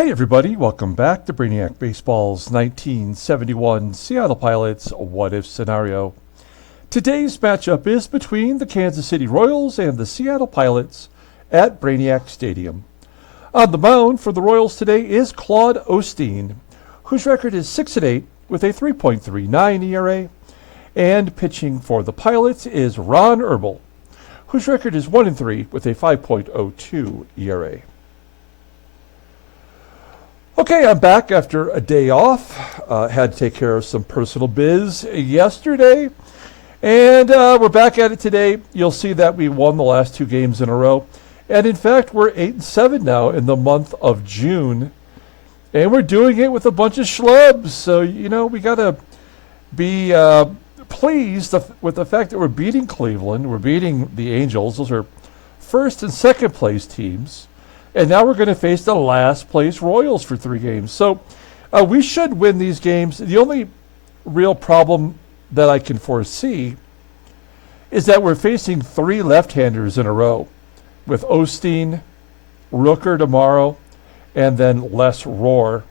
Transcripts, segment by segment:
Hey everybody, welcome back to Brainiac Baseball's 1971 Seattle Pilots What If Scenario. Today's matchup is between the Kansas City Royals and the Seattle Pilots at Brainiac Stadium. On the mound for the Royals today is Claude Osteen, whose record is 6-8 with a 3.39 ERA, and pitching for the Pilots is Ron Herbel, whose record is 1-3 with a 5.02 ERA. Okay, I'm back after a day off. Had to take care of some personal biz yesterday. And we're back at it today. You'll see that we won the last two games in a row. And in fact, we're 8-7 now in the month of June. And we're doing it with a bunch of schlubs. So, you know, we got to be pleased with the fact that we're beating Cleveland. We're beating the Angels. Those are first and second place teams. And now we're going to face the last place Royals for 3 games. So we should win these games. The only real problem that I can foresee is that we're facing 3 left-handers in a row with Osteen, Rooker tomorrow, and then Les Rohr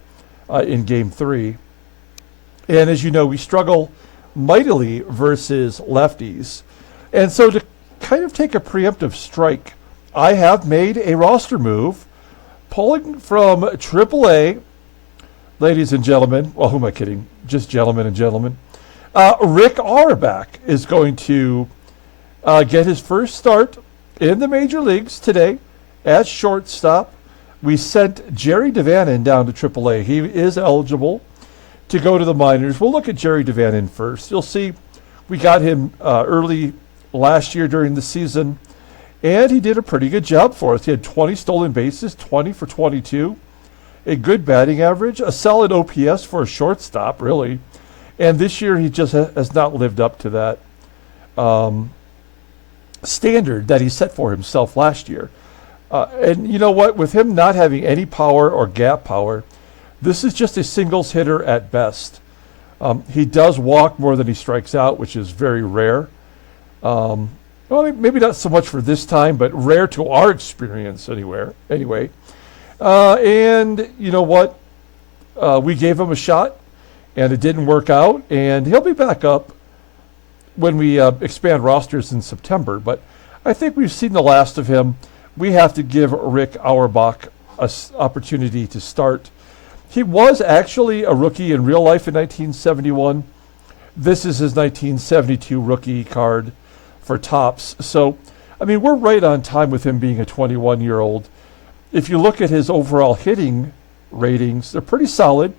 in Game 3. And as you know, we struggle mightily versus lefties. And so to kind of take a preemptive strike, I have made a roster move, pulling from AAA, ladies and gentlemen. Well, who am I kidding? Just gentlemen and gentlemen. Rick Auerbach is going to get his first start in the major leagues today at shortstop. We sent Jerry Devanin down to AAA. He is eligible to go to the minors. We'll look at Jerry Devanin first. You'll see we got him early last year during the season. And he did a pretty good job for us. He had 20 stolen bases, 20 for 22, a good batting average, a solid OPS for a shortstop, really. And this year he just has not lived up to that standard that he set for himself last year. And you know what? With him not having any power or gap power, this is just a singles hitter at best. He does walk more than he strikes out, which is very rare. Well, maybe not so much for this time, but rare to our experience anyway. And you know what? We gave him a shot, and it didn't work out. And he'll be back up when we expand rosters in September. But I think we've seen the last of him. We have to give Rick Auerbach an opportunity to start. He was actually a rookie in real life in 1971. This is his 1972 rookie card for Topps. So, I mean, we're right on time with him being a 21-year-old. If you look at his overall hitting ratings, they're pretty solid.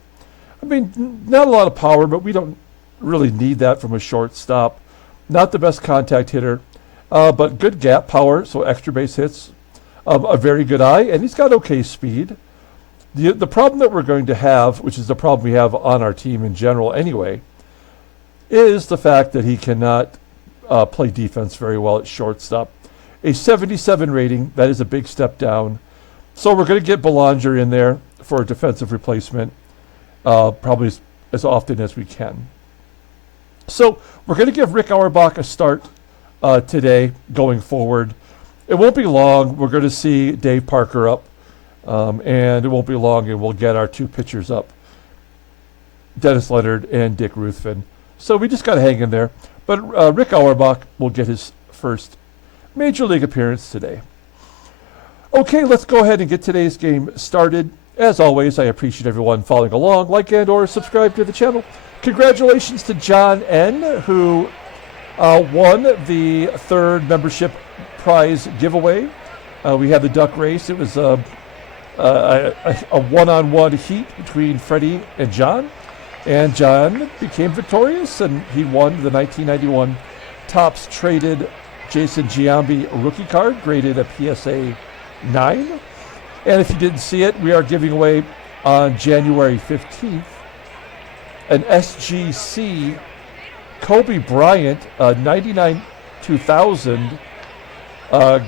I mean, not a lot of power, but we don't really need that from a shortstop. Not the best contact hitter, but good gap power, so extra base hits, a very good eye, and he's got okay speed. The problem that we're going to have, which is the problem we have on our team in general anyway, is the fact that he cannot play defense very well at shortstop. A 77 rating, that is a big step down. So we're going to get Belanger in there for a defensive replacement, probably as often as we can. So we're going to give Rick Auerbach a start today going forward. It won't be long. We're going to see Dave Parker up, and it won't be long, and we'll get our 2 pitchers up, Dennis Leonard and Dick Ruthven. So we just got to hang in there. But Rick Auerbach will get his first Major League appearance today. Okay, let's go ahead and get today's game started. As always, I appreciate everyone following along. Like and or subscribe to the channel. Congratulations to John N., who won the 3rd membership prize giveaway. We had the duck race. It was a one-on-one heat between Freddie and John. And John became victorious, and he won the 1991 Topps traded Jason Giambi rookie card, graded a PSA 9. And if you didn't see it, we are giving away on January 15th an SGC Kobe Bryant 99-2000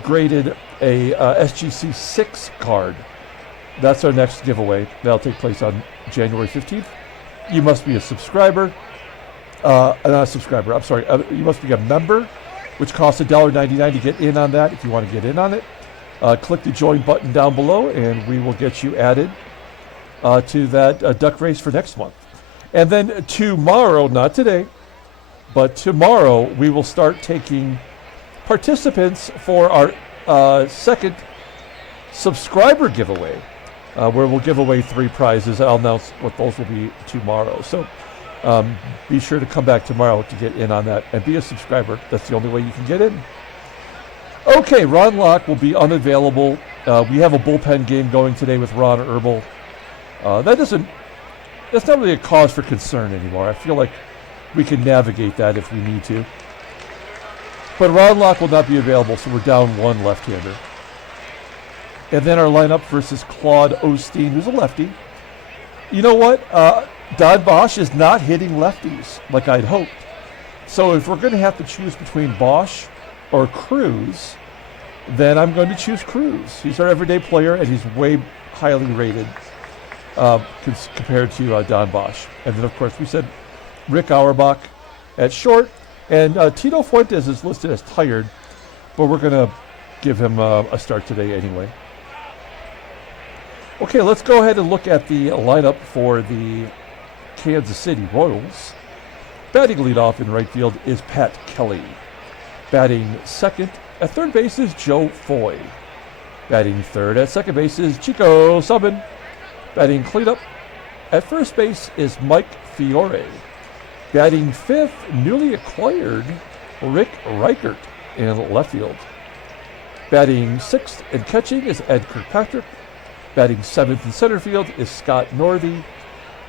graded a SGC 6 card. That's our next giveaway. That'll take place on January 15th. You must be a subscriber. Not a subscriber, I'm sorry. You must be a member, which costs $1.99 to get in on that if you want to get in on it. Click the join button down below, and we will get you added to that duck race for next month. And then tomorrow, not today, but tomorrow, we will start taking participants for our second subscriber giveaway, where we'll give away 3 prizes. I'll announce what those will be tomorrow. So be sure to come back tomorrow to get in on that and be a subscriber. That's the only way you can get in. Okay, Ron Locke will be unavailable. We have a bullpen game going today with Ron Herbel. That's not really a cause for concern anymore. I feel like we can navigate that if we need to. But Ron Locke will not be available, so we're down 1 left-hander. And then our lineup versus Claude Osteen, who's a lefty. You know what? Don Bosch is not hitting lefties like I'd hoped. So if we're going to have to choose between Bosch or CRUZ, then I'm going to choose CRUZ. He's our everyday player, and he's way highly rated compared to Don Bosch. And then, of course, we said Rick Auerbach at short. And Tito Fuentes is listed as tired, but we're going to give him a start today anyway. Okay, let's go ahead and look at the lineup for the Kansas City Royals. Batting leadoff in right field is Pat Kelly. Batting second at third base is Joe Foy. Batting third at second base is Chico Subban. Batting cleanup at first base is Mike Fiore. Batting fifth, newly acquired Rick REICHARDT in left field. Batting sixth and catching is Ed Kirkpatrick. Batting seventh in center field is Scott Northey.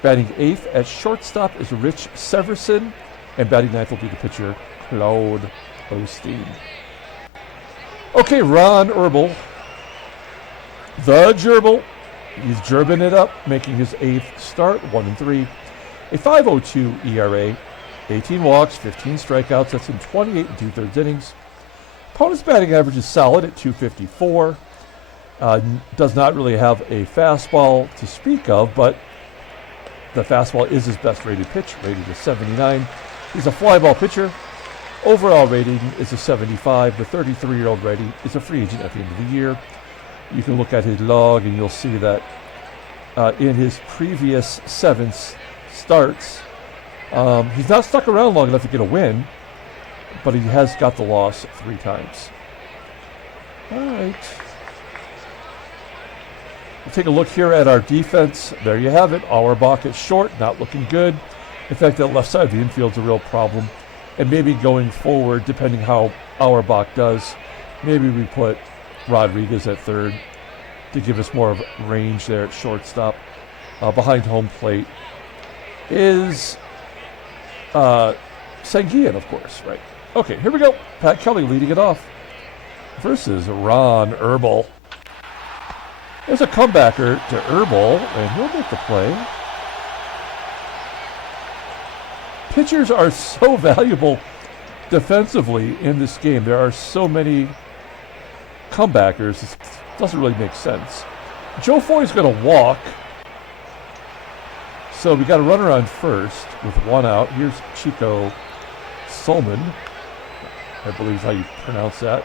Batting eighth at shortstop is Rich Severson. And batting ninth will be the pitcher, Claude Osteen. Okay, Ron Herbel, the gerbil. He's gerbing it up, making his 8th start, 1-3. A 5.02 ERA, 18 walks, 15 strikeouts. That's in 28 2/3 innings. Opponent's batting average is solid at .254. Does not really have a fastball to speak of, but the fastball is his best rated pitch, rated a 79. He's a fly ball pitcher. Overall rating is a 75. The 33-year-old ready is a free agent at the end of the year. You can look at his log and you'll see that in his previous 7 starts, he's not stuck around long enough to get a win, but he has got the loss 3 times. All right. We'll take a look here at our defense. There you have it. Auerbach at short, not looking good. In fact, that left side of the infield's a real problem. And maybe going forward, depending how Auerbach does, maybe we put Rodriguez at third to give us more of range there at shortstop. Behind home plate is Sanguillen, of course, right? Okay, here we go. Pat Kelly leading it off versus Ron Herbel. There's a comebacker to Herbel, and he'll make the play. Pitchers are so valuable defensively in this game. There are so many comebackers. It doesn't really make sense. Joe Foy's going to walk. So we got a runner on first with 1 out. Here's Chico Salmon, I believe is how you pronounce that.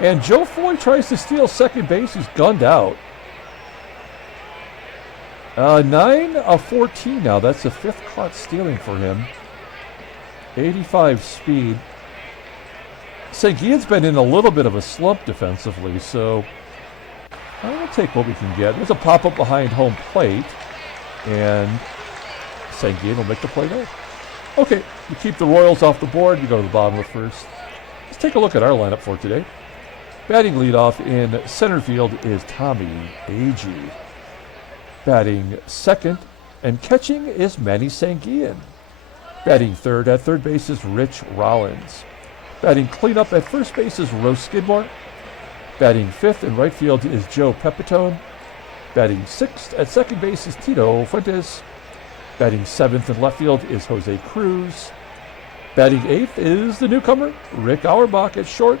And Joe Foy tries to steal second base. He's gunned out. 9 of 14 now. That's the 5th caught stealing for him. 85 speed. Sanguillen's been in a little bit of a slump defensively, so we'll take what we can get. There's a pop-up behind home plate, and Sanguillen will make the play there. Okay, we keep the Royals off the board. We go to the bottom of the first. Let's take a look at our lineup for today. Batting leadoff in center field is Tommie, AGEE. Batting second and catching is Manny SANGUILLEN. Batting third at third base is Rich Rollins. Batting cleanup at first base is SKIDMORE. Batting fifth in right field is Joe PEPITONE. Batting sixth at second base is Tito Fuentes. Batting seventh in left field is Jose CRUZ. Batting eighth is the newcomer, Rick Auerbach at short.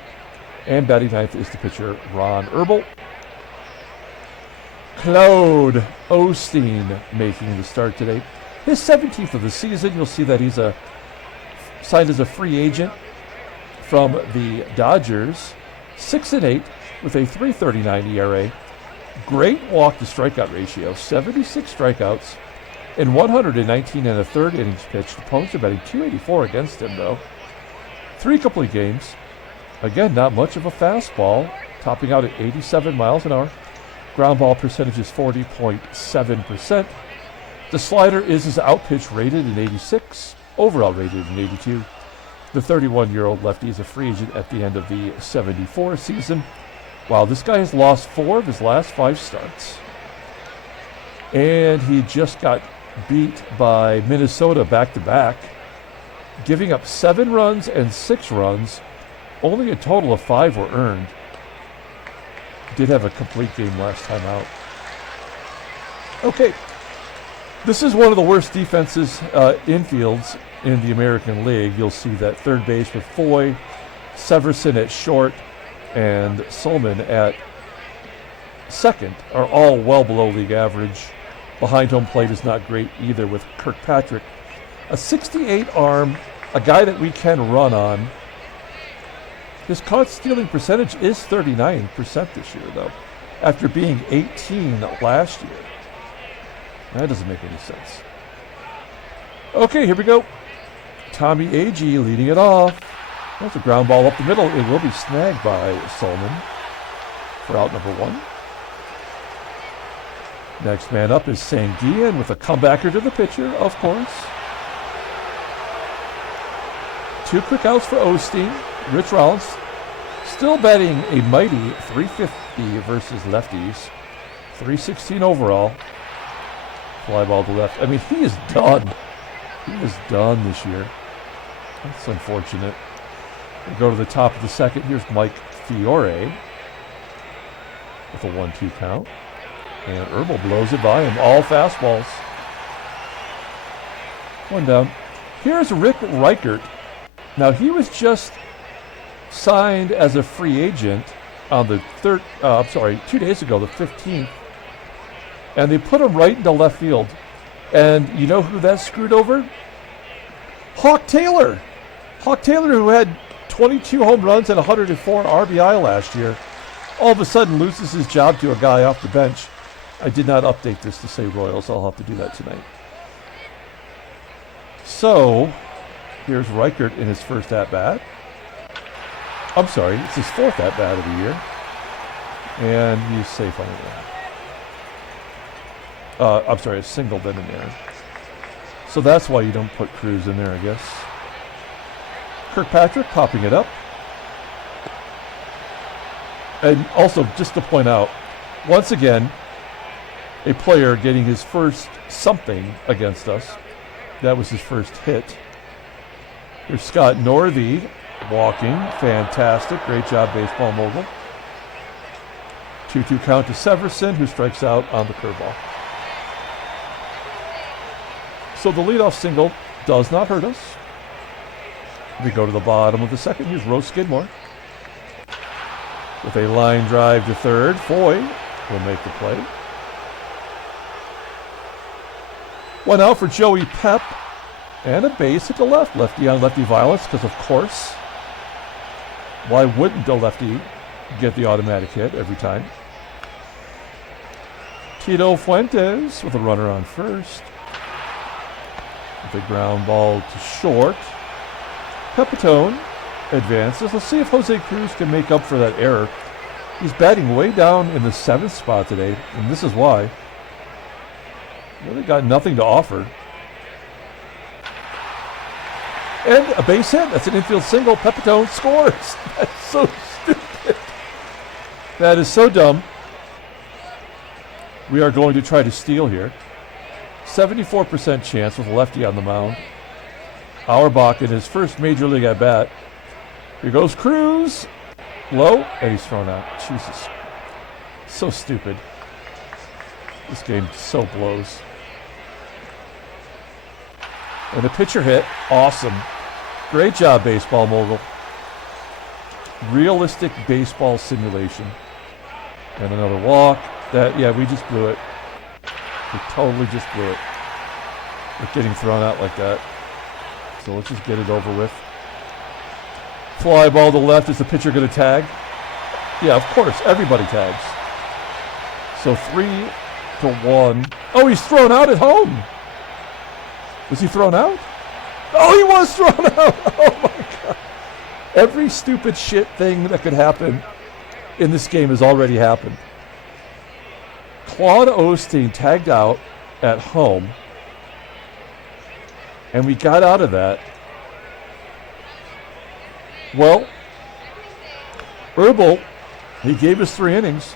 And batting ninth is the pitcher, Ron Herbel. Claude Osteen making the start today. His 17th of the season. You'll see that he's signed as a free agent from the Dodgers. 6-8 with a 3.39 ERA. Great walk to strikeout ratio, 76 strikeouts in 119 and a third innings pitched. Opponents are batting .284 against him, though. 3 complete games. Again, not much of a fastball, topping out at 87 miles an hour. Ground ball percentage is 40.7%. The slider is his outpitch rated in 86, overall rated in 82. The 31-year-old lefty is a free agent at the end of the 74 season. Wow, this guy has lost 4 of his last 5 starts. And he just got beat by Minnesota back-to-back, giving up 7 runs and 6 runs. Only a total of 5 were earned. Did have a complete game last time out. Okay, this is one of the worst defenses infields in the American League. You'll see that third base with Foy, Severson at short, and SALMON at second are all well below league average. Behind home plate is not great either with KIRKPATRICK. A 68 arm, a guy that we can run on. His caught stealing percentage is 39% this year, though, after being 18 last year. That doesn't make any sense. Okay, here we go. Tommie AGEE leading it off. That's a ground ball up the middle. It will be snagged by SALMON for out number 1. Next man up is SANGUILLEN with a comebacker to the pitcher, of course. 2 quick outs for Osteen. Rich Rollins still batting a mighty .350 versus lefties. .316 overall. Fly ball to left. I mean, he is done. He is done this year. That's unfortunate. We go to the top of the second. Here's FIORE with a 1-2 count. And Herbel blows it by him. All fastballs. 1 down. Here's REICHARDT. Now, he was just signed as a free agent on the 2 days ago, the 15th. And they put him right into left field. And you know who that screwed over? Hawk Taylor. Hawk Taylor, who had 22 home runs and 104 RBI last year, all of a sudden loses his job to a guy off the bench. I did not update this to say Royals. I'll have to do that tonight. So, here's REICHARDT in his first at-bat. I'm sorry, it's his 4th at-bat of the year. And he's safe on it. I'm sorry, a single then in there. So that's why you don't put CRUZ in there, I guess. KIRKPATRICK popping it up. And also, just to point out, once again, a player getting his first something against us. That was his first hit. Here's NORTHEY walking. Fantastic. Great job, baseball mogul. 2-2 count to Severson, who strikes out on the curveball. So the leadoff single does not hurt us. We go to the bottom of the second. Here's SKIDMORE with a line drive to third. Foy will make the play. 1 out for Joey Pep. And a base at the left. Lefty on lefty violence, because of course. Why wouldn't the lefty get the automatic hit every time? Tito FUENTES with a runner on first. With a ground ball to short. PEPITONE advances. Let's see if Jose CRUZ can make up for that error. He's batting way down in the 7th spot today, and this is why. Really got nothing to offer. And a base hit. That's an infield single. PEPITONE scores. That's so stupid. That is so dumb. We are going to try to steal here. 74% chance with a lefty on the mound. AUERBACH in his first major league at bat. Here goes CRUZ. Low, and he's thrown out. Jesus. So stupid. This game so blows. And a pitcher hit. Awesome. Great job, baseball mogul. Realistic baseball simulation. And another walk. Yeah, we just blew it. We totally just blew it. With getting thrown out like that. So let's just get it over with. Fly ball to left. Is the pitcher going to tag? Yeah, of course. Everybody tags. So 3-1. Oh, he's thrown out at home. Was he thrown out? Oh, he was thrown out. Oh, my God. Every stupid shit thing that could happen in this game has already happened. Claude Osteen tagged out at home. And we got out of that. Well, Herbel, he gave us 3 innings.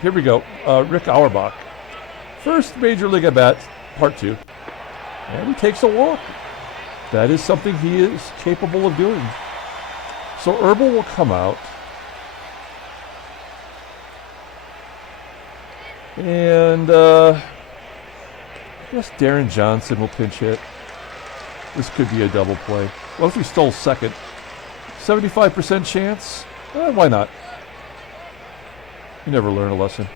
Here we go. Rick Auerbach. First major league at bat, part 2. And he takes a walk. That is something he is capable of doing. So Herbel will come out. And I guess Darren Johnson will pinch hit. This could be a double play. What if we stole second? 75% chance? Why not? You never learn a lesson.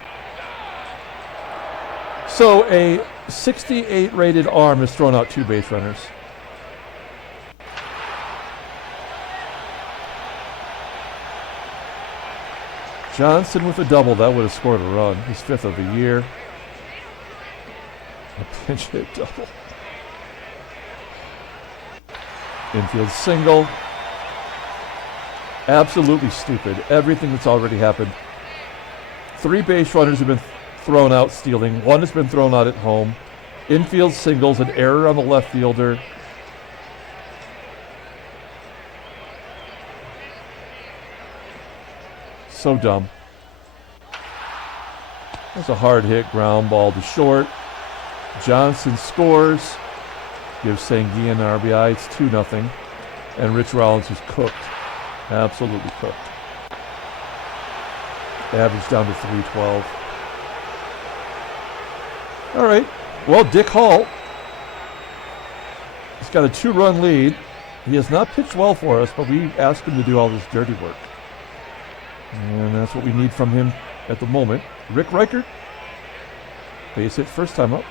So a 68 rated arm has thrown out 2 base runners. Johnson with a double, that would have scored a run. His 5th of the year. A pinch hit double. Infield single. Absolutely stupid. Everything that's already happened. 3 base runners have been thrown out stealing. 1 has been thrown out at home. Infield singles, an error on the left fielder. So dumb. That's a hard hit ground ball to short. Johnson scores. Gives Sanguillen an RBI. It's 2-0. And Rich Rollins is cooked. Absolutely cooked. Average down to 312. All right. Well, Dick Hall. He's got a 2-run lead. He has not pitched well for us, but we asked him to do all this dirty work. And that's what we need from him at the moment. Rick Reichard. Base hit first time up.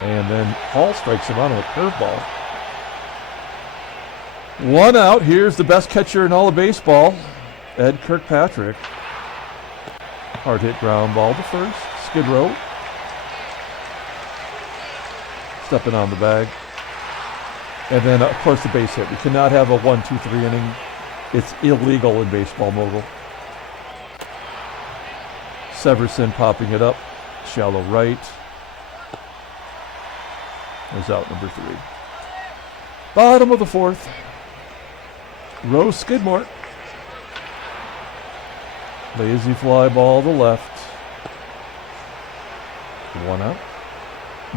And then Hall strikes him out on a curveball. 1 out. Here's the best catcher in all of baseball, Ed Kirkpatrick. Hard hit ground ball to first. Skid row. Stepping on the bag. And then, of course, the base hit. We cannot have a 1-2-3 inning. It's illegal in baseball mogul. Severson popping it up. Shallow right. There's out number 3. Bottom of the 4th. Rose Skidmore. Lazy fly ball to left. 1 out.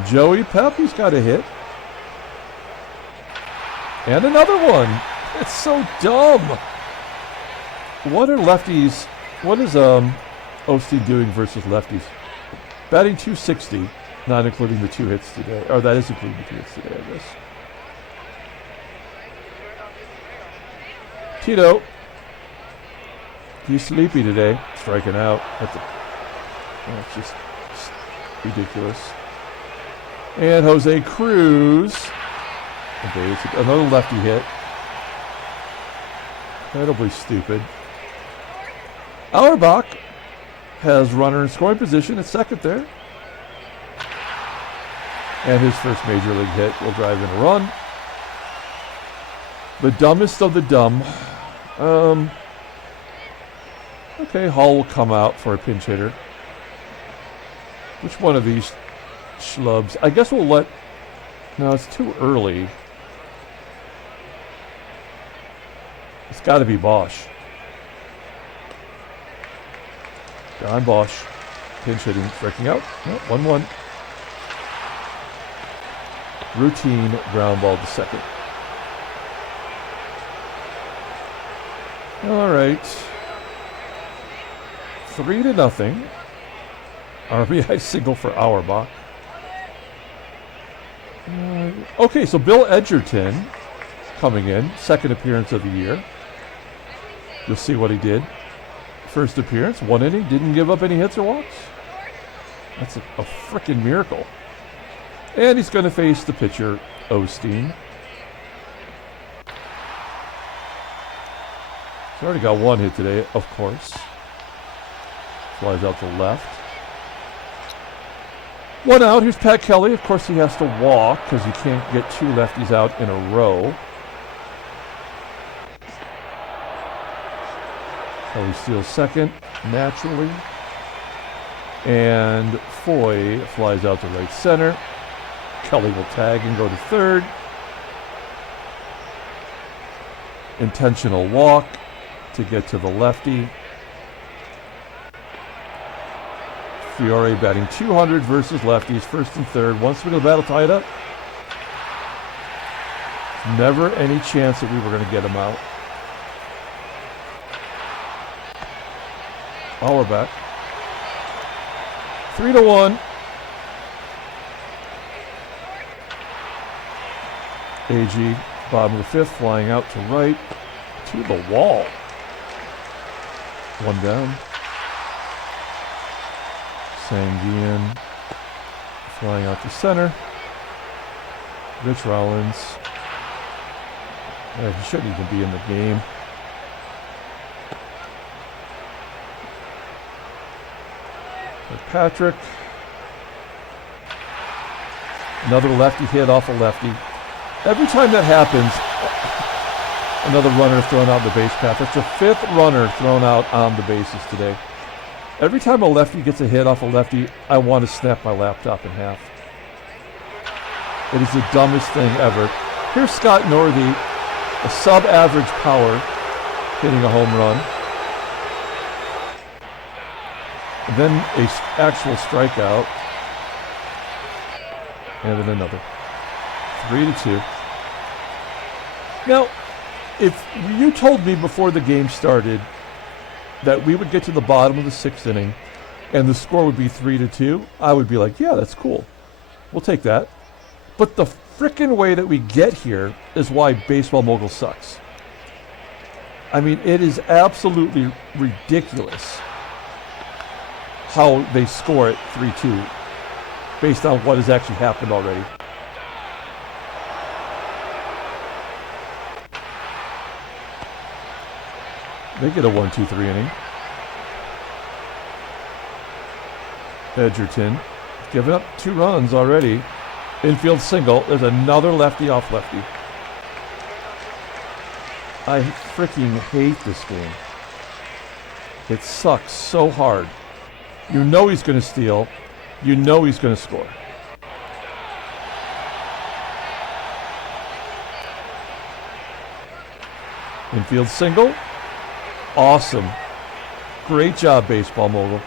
Joey Pepe's got a hit. And another one. It's so dumb. What are lefties? What is Osteen doing versus lefties? Batting .260, not including the 2 hits today. Or that is including the 2 hits today, I guess. Tito. He's sleepy today. Striking out. That's just ridiculous. And Jose CRUZ. Okay, it's another lefty hit. Incredibly stupid. Auerbach has runner in scoring position at second there. And his first major league hit will drive in a run. The dumbest of the dumb. Okay, Hall will come out for a pinch hitter. Which one of these schlubs? I guess we'll let... No, it's too early. It's got to be Bosch. John Bosch. Pinch hitting, striking out. No, 1-1. Routine ground ball to second. All right. 3-0. RBI single for Auerbach. Okay, so Bill Edgerton coming in, second appearance of the year. You'll see what he did. First appearance, 1 inning, didn't give up any hits or walks. That's a freaking miracle. And he's going to face the pitcher, Osteen. He's already got 1 hit today, of course. Flies out to left. One out. Here's Pat Kelly. Of course, he has to walk because you can't get two lefties out in a row. Kelly steals second, naturally. And Foy flies out to right center. Kelly will tag and go to third. Intentional walk to get to the lefty. Fiore batting 200 versus lefties, first and third. Once we get the battle tied up, never any chance that we were going to get him out. AUERBACH. 3-1. AGEE, bottom of the fifth, flying out to right, to the wall. One down. SANGUILLEN flying out to center. Rich Rollins. He shouldn't even be in the game. Kirkpatrick. Another lefty hit off a lefty. Every time that happens, another runner thrown out the base path. That's the fifth runner thrown out on the bases today. Every time a lefty gets a hit off a lefty, I want to snap my laptop in half. It is the dumbest thing ever. Here's Scott Northey, a sub-average power, hitting a home run. And then an actual strikeout. And then another. 3-2. Now, if you told me before the game started that we would get to the bottom of the sixth inning and the score would be 3-2, I would be like, yeah, that's cool. We'll take that. But the frickin' way that we get here is why Baseball Mogul sucks. I mean, it is absolutely ridiculous how they score it 3-2 based on what has actually happened already. They get a 1-2-3 inning. Edgerton giving up 2 runs already. Infield single. There's another lefty off lefty. I freaking hate this game. It sucks so hard. You know he's going to steal. You know he's going to score. Infield single. Awesome. Great job, Baseball Mogul.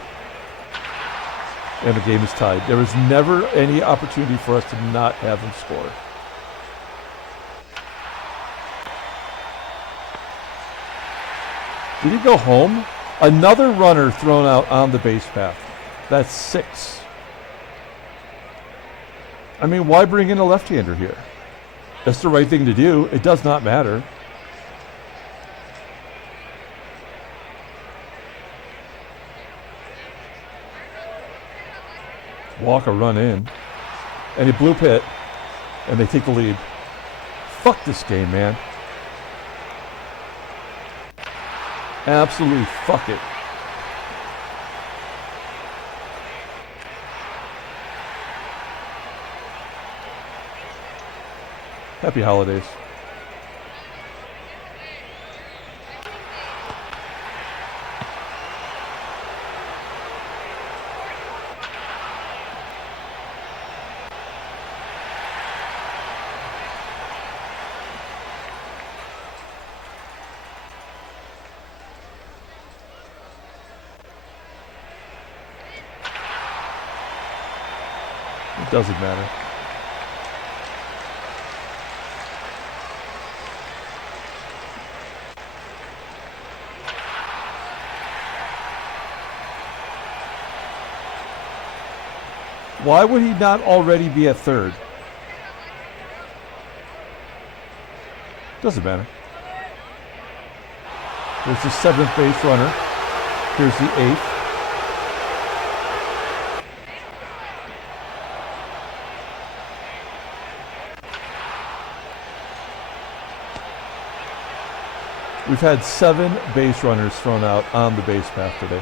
And the game is tied. There was never any opportunity for us to not have him score. Did he go home? Another runner thrown out on the base path. That's 6. I mean, why bring in a left-hander here? That's the right thing to do. It does not matter. Walker run in. And he blew pit. And they take the lead. Fuck this game, man. Absolutely fuck it. Happy holidays. It doesn't matter. Why would he not already be at third? Doesn't matter. There's the 7th base runner. Here's the 8th. We've had 7 base runners thrown out on the base path today.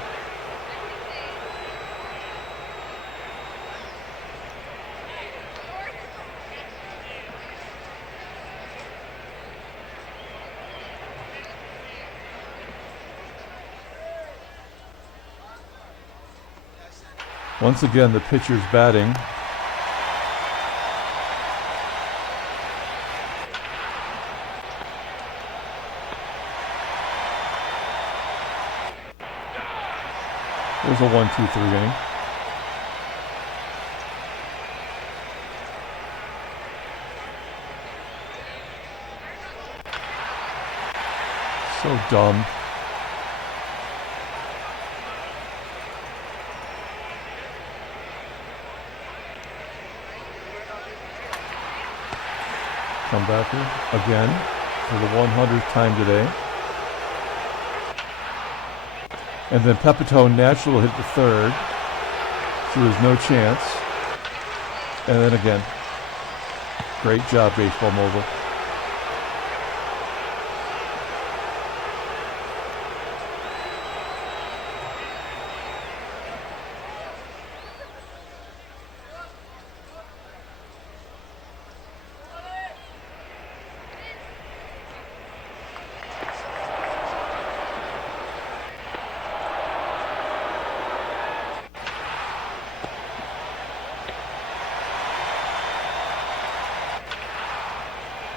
Once again, the pitcher's batting. There's a 1-2-3 inning. So dumb. Comebacker again for the 100th time today. And then PEPITONE naturally hit the third, so there's no chance. And then again, great job, Baseball Mogul.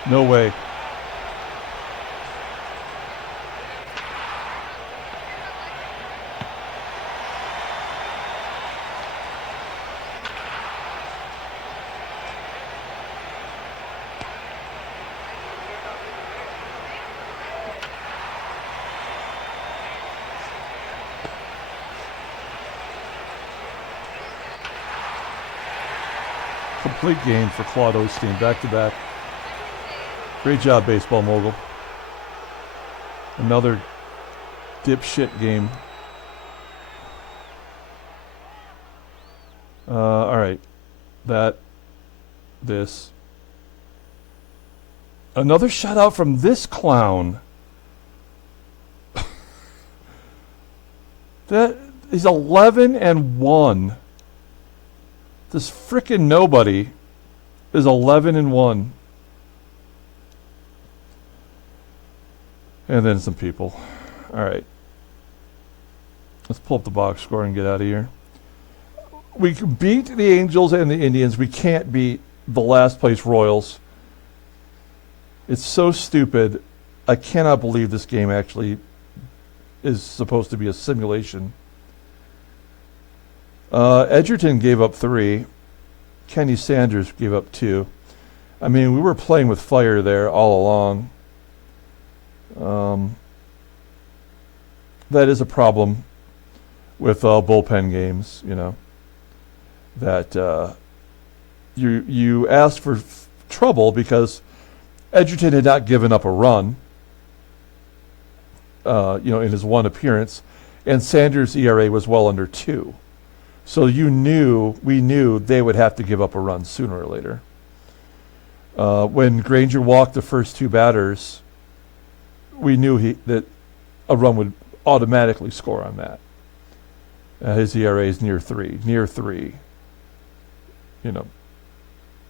No way. Complete game for Claude Osteen, back to back. Great job, Baseball Mogul. Another dipshit game. All right. This. Another shutout from this clown. That is 11-1. This frickin' nobody is 11-1. And then some people. All right. Let's pull up the box score and get out of here. We can beat the Angels and the Indians. We can't beat the last place Royals. It's so stupid. I cannot believe this game actually is supposed to be a simulation. Edgerton gave up 3. Kenny Sanders gave up 2. I mean, we were playing with fire there all along. That is a problem with bullpen games, you know, that you asked for trouble because Edgerton had not given up a run, you know, in his one appearance, and Sanders' ERA was well under 2. So we knew they would have to give up a run sooner or later. When Granger walked the first 2 batters, we knew that a run would automatically score on that. His ERA is near 3. You know,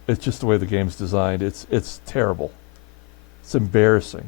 it's just the way the game's designed. It's terrible. It's embarrassing.